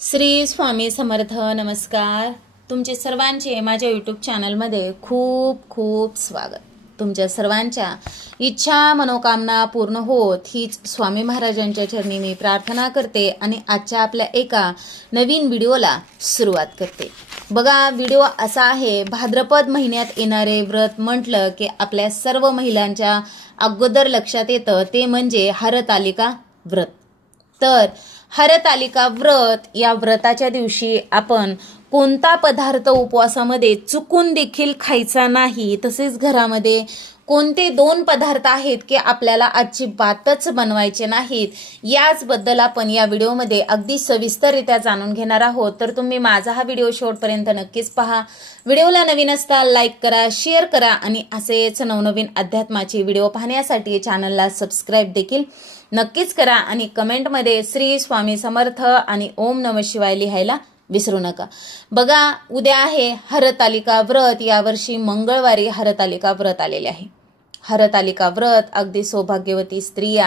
श्री स्वामी समर्थ नमस्कार. तुमचे सर्वांचे माझ्या यूट्यूब चॅनलमध्ये खूप खूप स्वागत. तुमच्या सर्वांच्या इच्छा मनोकामना पूर्ण होत हीच स्वामी महाराजांच्या चरणी मी प्रार्थना करते आणि आजच्या आपल्या एका नवीन व्हिडिओला सुरुवात करते. बघा व्हिडिओ असा आहे भाद्रपद महिन्यात येणारे व्रत म्हटलं की आपल्या सर्व महिलांच्या अगोदर लक्षात येतं ते म्हणजे हरतालिका व्रत. तर हरतालिका व्रत. या व्रताच्या दिवशी आपण कोणता पदार्थ उपवासामध्ये चुकून देखील खायचा नाही तसेच घरामध्ये कोणते दोन पदार्थ आहेत की आपल्याला अजिबातच बनवायचे नाहीत? याचबद्दल आपण या व्हिडिओमध्ये अगदी सविस्तररित्या जाणून घेणार आहोत. तर तुम्ही माझा हा व्हिडिओ शेवटपर्यंत नक्कीच पहा. व्हिडिओला नवीन असता लाईक करा शेअर करा आणि असेच नवनवीन अध्यात्माचे व्हिडिओ पाहण्यासाठी चॅनलला सबस्क्राईब देखील नक्कीच करा आणि कमेंटमध्ये श्री स्वामी समर्थ आणि ओम नम शिवाय लिहायला विसरू नका. बघा उद्या आहे हरतालिका व्रत. यावर्षी मंगळवारी हरतालिका व्रत आलेले आहे. हरतालिका व्रत अगदी सौभाग्यवती स्त्रिया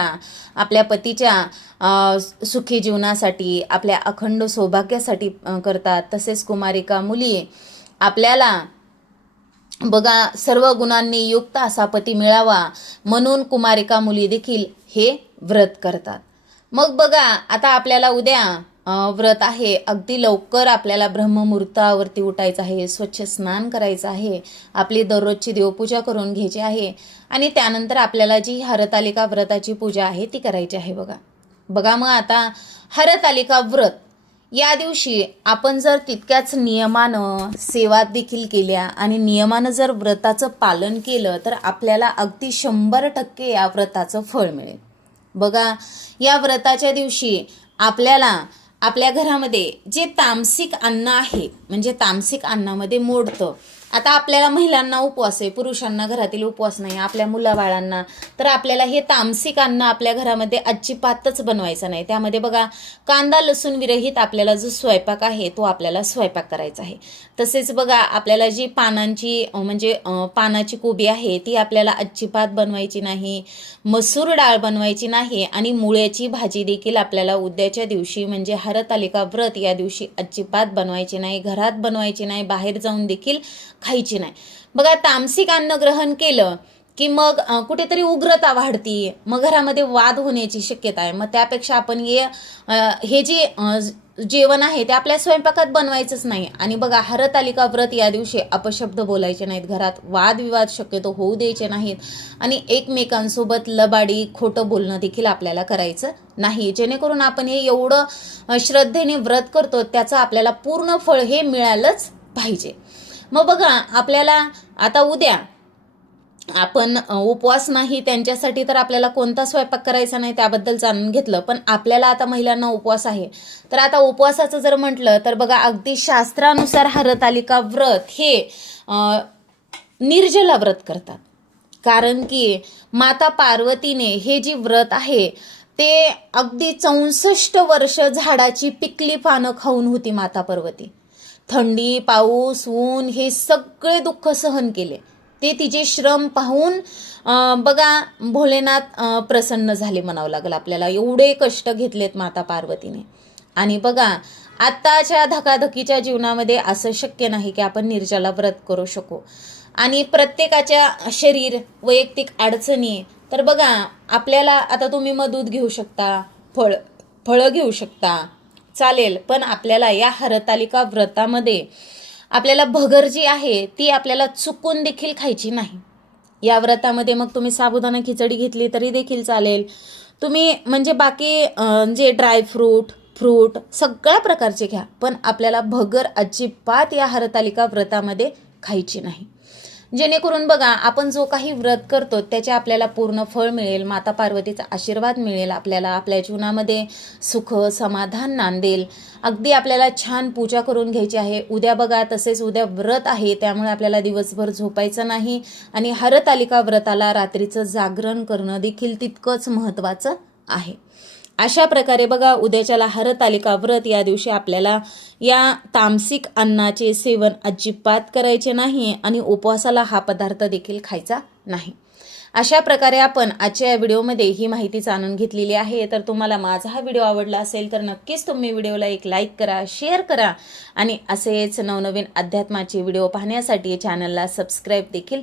आपल्या पतीच्या सुखी जीवनासाठी आपल्या अखंड सौभाग्यासाठी करतात. तसेच कुमारिका मुली आपल्याला बघा सर्व गुणांनी युक्त असा पती मिळावा म्हणून कुमारिका मुली देखील हे व्रत करतात. मग बघा आता आपल्याला उद्या व्रत आहे. अगदी लवकर आपल्याला ब्रह्ममुहूर्तावरती उठायचं आहे स्वच्छ स्नान करायचं आहे आपली दररोजची देवपूजा करून घ्यायची आहे आणि त्यानंतर आपल्याला जी हरतालिका व्रताची पूजा आहे ती करायची आहे बघा. बघा मग आता हरतालिका व्रत. या दिवशी आपण जर तितक्याच नियमानं सेवा देखील केल्या आणि नियमानं जर व्रताचं पालन केलं तर आपल्याला अगदी शंभर टक्के या व्रताचं फळ मिळेल. बघा या व्रताच्या दिवशी आपल्याला आपल्या घरामध्ये जे तामसिक अन्न आहे म्हणजे तामसिक अन्नामध्ये मोडतं आता आपल्याला महिलांना उपवास आहे पुरुषांना घरातील उपवास नाही आपल्या मुलाबाळांना. तर आपल्याला हे तामसिक अन्न आपल्या घरामध्ये अजिबातच बनवायचं नाही. त्यामध्ये बघा कांदा लसूण विरहित आपल्याला जो स्वयंपाक आहे तो आपल्याला स्वयंपाक करायचा आहे. तसेच बघा आपल्याला जी पानांची म्हणजे पानाची कोबी आहे ती आपल्याला अजिबात बनवायची नाही. मसूर डाळ बनवायची नाही आणि मुळ्याची भाजी देखील आपल्याला उद्याच्या दिवशी म्हणजे हरतालिका व्रत या दिवशी अजिबात बनवायची नाही घरात बनवायची नाही बाहेर जाऊन देखील खायची नाही. बघा तामसिक अन्न ग्रहण केलं की मग कुठेतरी उग्रता वाढती. मग घरामध्ये वाद होण्याची शक्यता आहे. मग त्यापेक्षा आपण हे हे जे जेवण आहे ते आपल्या स्वयंपाकात बनवायचंच नाही. आणि बघा हरतालिका व्रत या दिवशी अपशब्द बोलायचे नाहीत. घरात वादविवाद शक्यतो होऊ द्यायचे नाहीत. आणि एकमेकांसोबत लबाडी खोटं बोलणं देखील आपल्याला करायचं नाही. जेणेकरून आपण हे एवढं श्रद्धेने व्रत करतो त्याचं आपल्याला पूर्ण फळ हे मिळालंच पाहिजे. मग बघा आपल्याला आता उद्या आपण उपवास नाही त्यांच्यासाठी तर आपल्याला कोणता स्वयंपाक करायचा नाही त्याबद्दल जाणून घेतलं पण आपल्याला आता महिलांना उपवास आहे. तर आता उपवासाचं जर म्हटलं तर बघा अगदी शास्त्रानुसार हरतालिका व्रत हे निर्जला व्रत करतात. कारण की माता पार्वतीने हे जे व्रत आहे ते अगदी चौसष्ट वर्ष झाडाची पिकली पानं खाऊन होती माता पार्वती. थंडी पाऊस ऊन हे सगळे दुःख सहन केले. ते तिचे श्रम पाहून बघा भोलेनाथ प्रसन्न झाले म्हणावं लागलं आपल्याला. एवढे कष्ट घेतलेत माता पार्वतीने. आणि बघा आत्ताच्या धकाधकीच्या जीवनामध्ये असं शक्य नाही की आपण निर्जला व्रत करू शकू. आणि प्रत्येकाच्या शरीर वैयक्तिक अडचणी तर बघा आपल्याला आता तुम्ही मग दूध घेऊ शकता फळ फळं घेऊ शकता चालेल पण आपल्याला या हरतालिका व्रतामध्ये आपल्याला भगर जी आहे ती आपल्याला चुकून देखील खायची नाही. या व्रतामध्ये मग तुम्ही साबुदाणा खिचडी घेतली तरी देखील चालेल. तुम्ही म्हणजे बाकी जे ड्रायफ्रूट फ्रूट सगळ्या प्रकारचे घ्या पण आपल्याला भगर अजिबात या हरतालिका व्रतामध्ये खायची नाही. जेणेकरून बघा आपण जो काही व्रत करतो त्याचे आपल्याला पूर्ण फळ मिळेल माता पार्वतीचा आशीर्वाद मिळेल आपल्याला आपल्या जीवनामध्ये सुख समाधान नांदेल. अगदी आपल्याला छान पूजा करून घ्यायची आहे. उद्या बघा तसेच उद्या व्रत आहे त्यामुळे आपल्याला दिवसभर झोपायचं नाही. आणि हरतालिका व्रताला रात्रीचं जागरण करणं देखील तितकंच महत्त्वाचं आहे. अशा प्रकारे बघा उद्याच्याला हरतालिका व्रत या दिवशी आपल्याला या तामसिक अन्नाचे सेवन अजिबात करायचे नाही आणि उपवासाला हा पदार्थ देखील खायचा नाही. अशा प्रकारे आपण आजच्या या व्हिडिओमध्ये ही माहिती जाणून घेतलेली आहे. तर तुम्हाला माझा हा व्हिडिओ आवडला असेल तर नक्कीच तुम्ही व्हिडिओला एक लाईक करा शेअर करा आणि असेच नवनवीन अध्यात्माचे व्हिडिओ पाहण्यासाठी चॅनलला सबस्क्राईब देखील